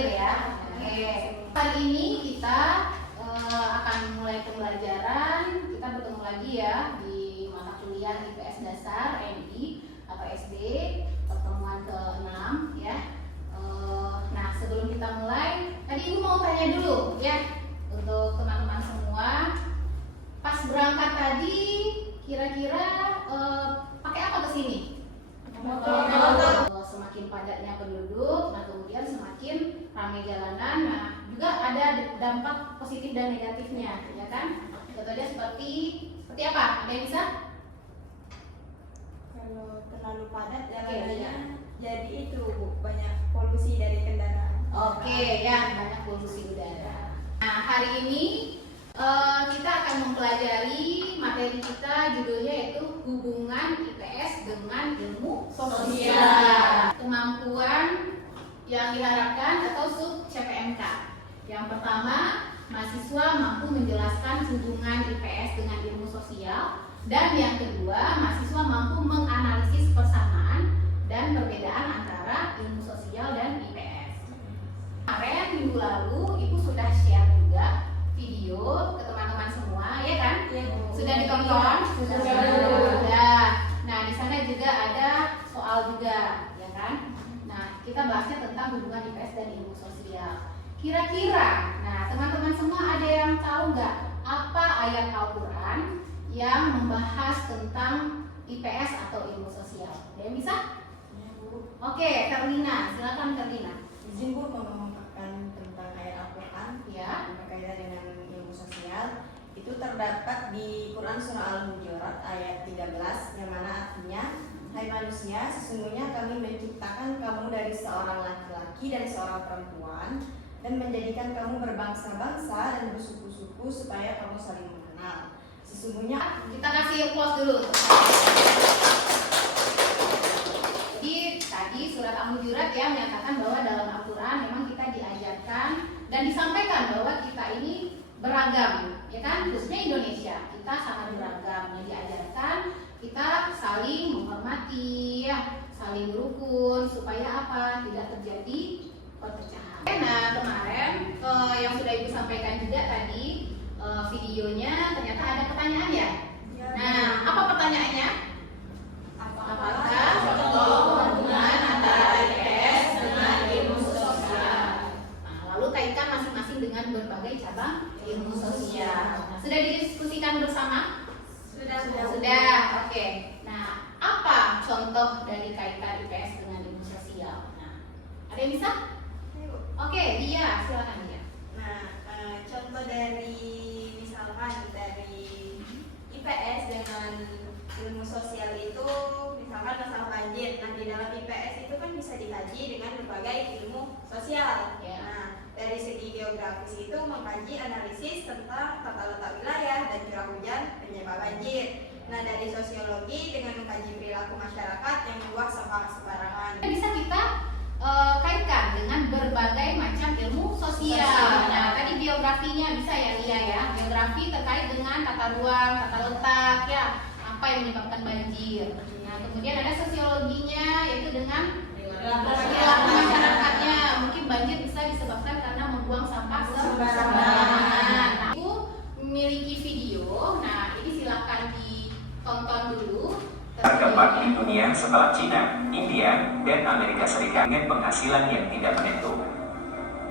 Clear ya. Oke. Hari ini kita akan mulai pembelajaran. Kita bertemu lagi ya di mata kuliah IPS Dasar MI atau SD pertemuan ke-6 ya. Nah, sebelum kita mulai, tadi Ibu mau tanya dulu ya untuk teman-teman semua. Pas berangkat tadi kira-kira pakai apa ke sini? Motor. Semakin padatnya penduduk, nah kemudian semakin ramai jalanan. Nah, juga ada dampak positif dan negatifnya, ya kan? Contohnya seperti apa? Ada yang bisa? Kalau terlalu padat jalanannya, jadi itu Bu, banyak polusi dari kendaraan. Oke, ya banyak polusi udara. Nah, hari ini kita akan mempelajari materi kita, judulnya yaitu hubungan IPS dengan ilmu sosial. Kemampuan yang diharapkan atau sub CPMK. Yang pertama, mahasiswa mampu menjelaskan hubungan IPS dengan ilmu sosial. Dan yang kedua, mahasiswa mampu menganalisis persamaan dan perbedaan antara ilmu sosial dan IPS. Kemarin minggu lalu Ibu sudah share juga video ke teman-teman semua, ya kan? Ya, sudah ditonton? Sudah. Nah, di sana juga ada soal juga, ya kan? Nah, kita bahasnya tentang hubungan IPS dan ilmu sosial. Kira-kira, nah teman-teman semua ada yang tahu nggak apa ayat Al-Quran yang membahas tentang IPS atau ilmu sosial? Ada yang bisa? Ya, Bu. Oke, Karlina, silakan Karlina. Izin Bu mengungkapkan tentang ayat Al-Quran Ya. berkaitan dengan ilmu sosial. Itu terdapat di Quran Surah Al-Hujurat ayat 13 yang mana artinya, hai manusia, sesungguhnya kami menciptakan kamu dari seorang laki-laki dan seorang perempuan dan menjadikan kamu berbangsa-bangsa dan bersuku-suku supaya kamu saling mengenal. Sesungguhnya Kita kasih applause dulu. Jadi tadi surat Al-Hujurat ya menyatakan bahwa dalam Al-Quran memang kita diajarkan dan disampaikan bahwa kita ini beragam, ya kan? Khususnya Indonesia, kita sangat beragam. Yang diajarkan kita saling menghormati, ya, saling berukun supaya apa? Tidak terjadi perpecahan. Nah, kemarin yang sudah Ibu sampaikan juga tadi videonya ternyata ada pertanyaan ya. Nah, apa pertanyaannya? Apakah hubungan antara IPS dengan ilmu sosial? Nah, lalu kaitkan masing-masing dengan berbagai cabang ilmu sosial. Nah, sudah didiskusikan bersama? Sudah. Oke. Nah, apa contoh dari kaitan IPS dengan ilmu sosial? Nah, ada yang bisa? Oke, Dia, silakan Dia. Nah, contoh dari misalkan dari IPS dengan ilmu sosial itu misalkan masalah banjir. Nah, di dalam IPS itu kan bisa dikaji dengan berbagai ilmu sosial. Ya. Nah, dari segi geografis itu mengkaji analisis tentang tata letak wilayah dan curah hujan penyebab banjir. Nah, dari sosiologi dengan mengkaji perilaku masyarakat yang membuang sampah sembarangan. Bisa kita kaitkan dengan berbagai macam ilmu sosial. Nah, tadi geografinya bisa ya Lia ya. Geografi terkait dengan tata ruang, tata letak ya, apa yang menyebabkan banjir. Nah, kemudian ada sosiologinya yaitu dengan perilaku masyarakatnya. Mungkin banjir bisa disebabkan karena membuang sampah sembarangan. Nah, Ibu memiliki video. Nah, ini silakan ditonton dulu. Terkeempat di dunia setelah Cina, India, dan Amerika Serikat dengan penghasilan yang tidak menentu.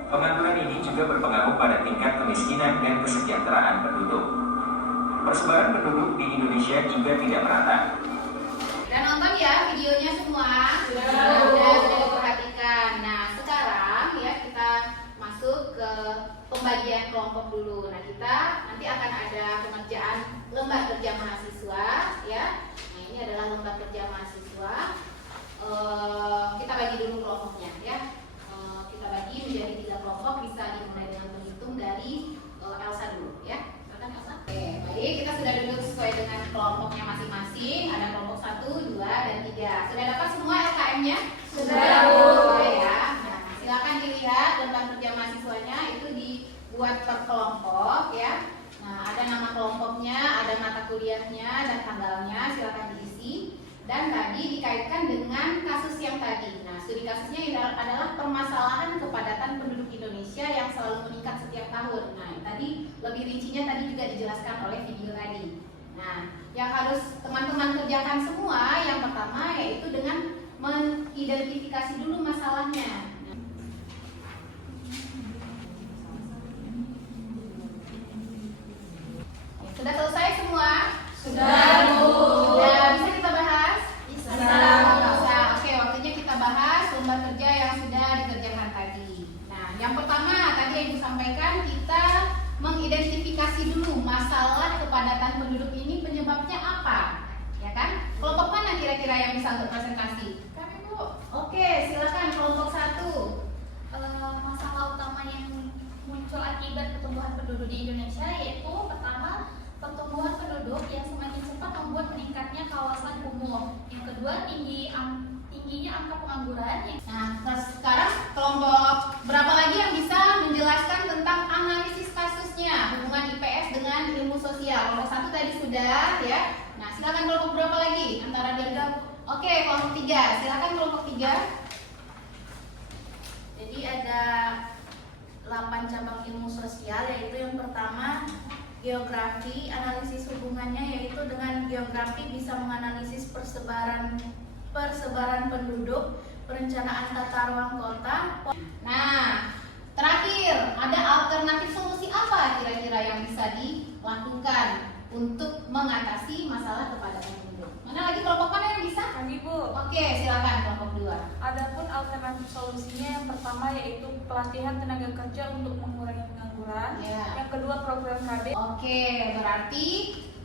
Pengaturan ini juga berpengaruh pada tingkat kemiskinan dan kesejahteraan penduduk. Persebaran penduduk di Indonesia juga tidak merata. Dan nonton ya videonya semua. Sudah diperhatikan. Nah, sekarang ya kita masuk ke pembagian kelompok dulu. Nah, kita nanti akan ada pengerjaan lembar kerja mahasiswa ya. Nah, ini adalah lembar kerja mahasiswa. Kita bagi dulu kelompoknya ya. Kita bagi menjadi 3 kelompok, bisa dimulai dengan menghitung dari Elsa dulu ya. Silakan Elsa. Oke, baik, kita sudah duduk sesuai dengan kelompoknya masing-masing. Ada kelompok 1, 2, dan 3. Sudah dapat semua LKM-nya? Sudah, Bu. Ya. Nah, silakan dilihat lembar kerja mahasiswanya itu dibuat per kelompok ya. Nah, ada nama kelompoknya, ada mata kuliahnya dan tanggalnya, silakan diisi. Dan tadi dikaitkan dengan kasus yang tadi. Nah, studi kasusnya adalah permasalahan kepadatan penduduk setiap tahun. Nah, tadi lebih rincinya tadi juga dijelaskan oleh video tadi. Nah, yang harus teman-teman kerjakan semua yang pertama yaitu dengan mengidentifikasi dulu masalahnya. Sudah selesai semua? Sudah, Bu. Sudah bisa kita bahas? Bisa. Bisa. Oke, waktunya kita bahas lembar kerja yang sudah dikerjakan tadi. Nah, yang pertama tadi yang Ibu sampaikan, kita mengidentifikasi dulu masalah kepadatan penduduk ini penyebabnya apa, ya kan? Kelompok mana kira-kira yang bisa berpresentasi? Kami, Bu. Oke, silakan kelompok 1. Masalah utama yang muncul akibat pertumbuhan penduduk di Indonesia yaitu pertama, pertumbuhan penduduk yang semakin cepat membuat meningkatnya kawasan kumuh. Yang kedua, tingginya angka pengangguran. Nah, sekarang kelompok berapa lagi yang bisa menjelaskan tentang analisis kasusnya hubungan IPS dengan ilmu sosial? Kelompok 1 tadi sudah, ya. Nah, silakan kelompok berapa lagi? Antara 3. Oke, kelompok 3. Silakan kelompok 3. Jadi ada 8 cabang ilmu sosial, yaitu yang pertama geografi. Analisis hubungannya yaitu dengan geografi bisa menganalisis persebaran penduduk, perencanaan tata ruang kota. Nah, terakhir, ada alternatif solusi apa kira-kira yang bisa dilakukan untuk mengatasi masalah kepadatan penduduk? Mana lagi kelompok mana yang bisa? Kami, Bu. Oke, silakan kelompok 2. Adapun alternatif solusinya yang pertama yaitu pelatihan tenaga kerja untuk mengurangi pengangguran. Ya. Yang kedua program KB. Oke, berarti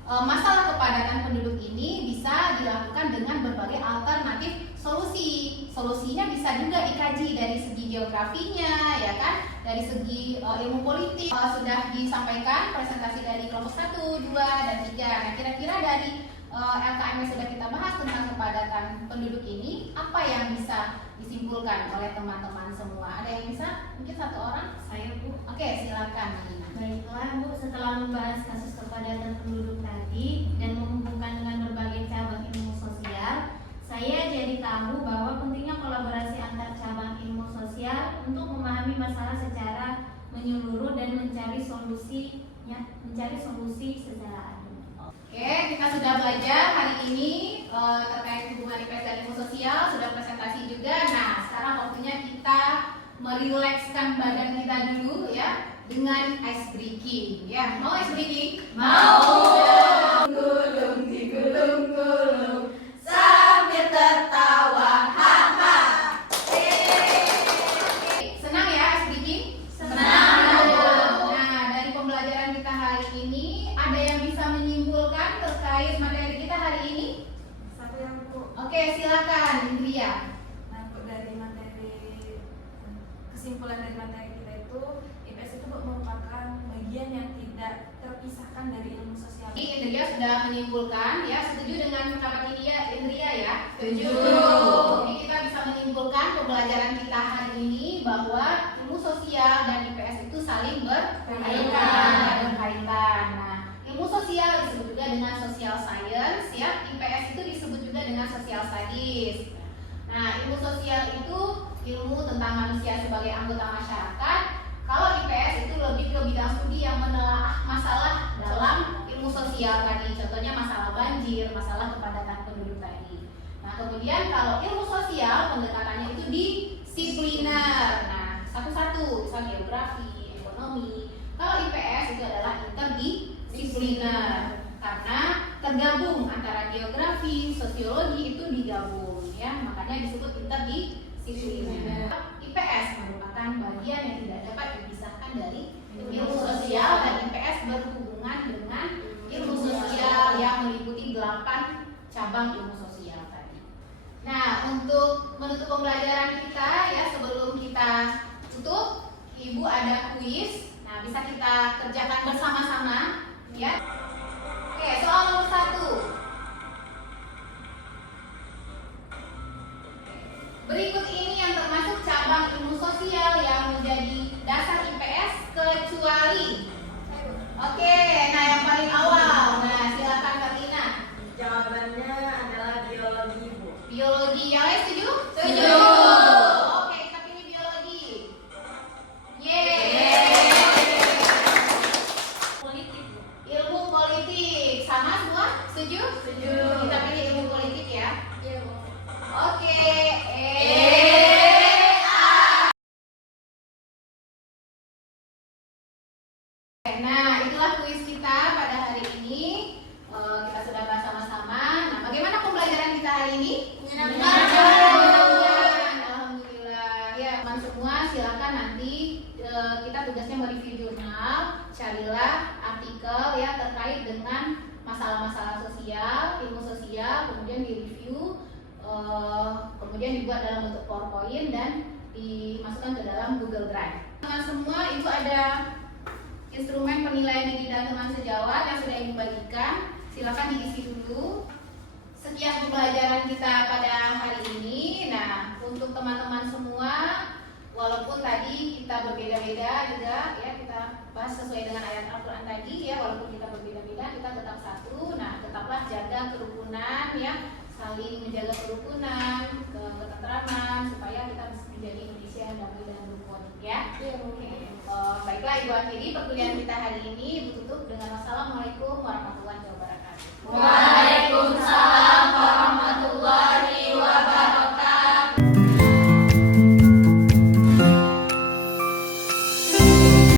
masalah kepadatan penduduk ini bisa dilakukan dengan berbagai alternatif solusi. Solusinya bisa juga dikaji dari segi geografinya, ya kan? Dari segi ilmu politik. Sudah disampaikan presentasi dari kelompok 1, 2, dan 3. Nah, kira-kira dari LKM yang sudah kita bahas tentang kepadatan penduduk ini, apa yang bisa disimpulkan oleh teman-teman semua? Ada yang bisa? Mungkin satu orang? Saya, Bu. Oke, silakan. Baiklah, Bu, setelah membahas kasus kepadatan penduduk tadi dan menghubungkan dengan berbagai cabang ilmu sosial, saya jadi tahu bahwa pentingnya kolaborasi antar cabang ilmu sosial untuk memahami masalah secara menyeluruh dan mencari solusi secara adil. Oke, kita sudah belajar hari ini terkait hubungan IPS dan ilmu sosial, sudah presentasi juga. Nah, sekarang waktunya kita merilekskan badan kita dulu ya dengan ice breaking. Ya, mau ice breaking? Mau. Gulung di gulung sambil tertawa. Ha. Senang ya ice breaking? Senang. Nah, dari pembelajaran kita hari ini, ada yang bisa menyimpulkan terkait materi kita hari ini? Satu yang, Bu. Oke, silakan Indria. Nah, dari materi kesimpulan dari materi kita itu IPS itu merupakan bagian yang tidak terpisahkan dari ilmu sosial. Indria sudah menyimpulkan, ya, setuju dengan pendapat Indria ya? Setuju. Jadi kita bisa menyimpulkan pembelajaran kita hari ini bahwa ilmu sosial dan IPS itu saling berkaitan. Nah, ilmu sosial disebut juga dengan social science, ya. IPS itu disebut juga dengan social studies. Nah, ilmu sosial itu ilmu tentang manusia sebagai anggota masyarakat. Kalau IPS itu lebih ke bidang studi yang menelaah masalah dalam ilmu sosial tadi. Contohnya masalah banjir, masalah kepadatan penduduk tadi. Nah, kemudian kalau ilmu sosial pendekatannya itu disipliner. Nah, satu-satu, misal geografi, ekonomi. Kalau IPS itu adalah interdisipliner karena tergabung antara geografi, sosiologi itu digabung, ya. Makanya disebut interdisipliner. IPS merupakan bagian yang tidak dapat dipisahkan dari ilmu sosial dan IPS berhubungan dengan ilmu sosial yang meliputi 8 cabang ilmu sosial tadi. Nah, untuk menutup pembelajaran kita ya, sebelum kita tutup, Ibu ada kuis. Nah, bisa kita kerjakan bersama-sama ya. Oke, soal nomor 1. Berikut ini yang termasuk cabang ilmu sosial yang menjadi dasar IPS kecuali. Oke, nah yang paling awal. Nah, silakan Karina. Jawabannya adalah biologi, Bu. Biologi. Yang lain setuju? Setuju. Oke, kita pilih biologi. Yeay. Nah, itulah kuis kita pada hari ini. Kita sudah bahas sama-sama. Nah, bagaimana pembelajaran kita hari ini? Alhamdulillah. Ya, teman semua silakan nanti kita tugasnya mereview jurnal. Carilah artikel ya terkait dengan masalah-masalah sosial, ilmu sosial, kemudian direview, kemudian dibuat dalam bentuk PowerPoint dan dimasukkan ke dalam Google Drive. Teman semua, itu ada instrumen penilaian diri dan teman sejawat yang sudah Ibu bagikan. Silakan diisi dulu. Sekian pembelajaran kita pada hari ini. Nah, untuk teman-teman semua, walaupun tadi kita berbeda-beda juga ya, kita bahas sesuai dengan ayat Al-Quran tadi ya, walaupun kita berbeda-beda, kita tetap satu. Nah, tetaplah jaga kerukunan ya, saling menjaga kerukunan, ketentraman, supaya kita bisa menjadi Indonesia yang damai dan rukun ya. Baiklah, Ibu akhiri perkuliahan kita hari ini. Ibu tutup dengan wassalamualaikum warahmatullahi wabarakatuh.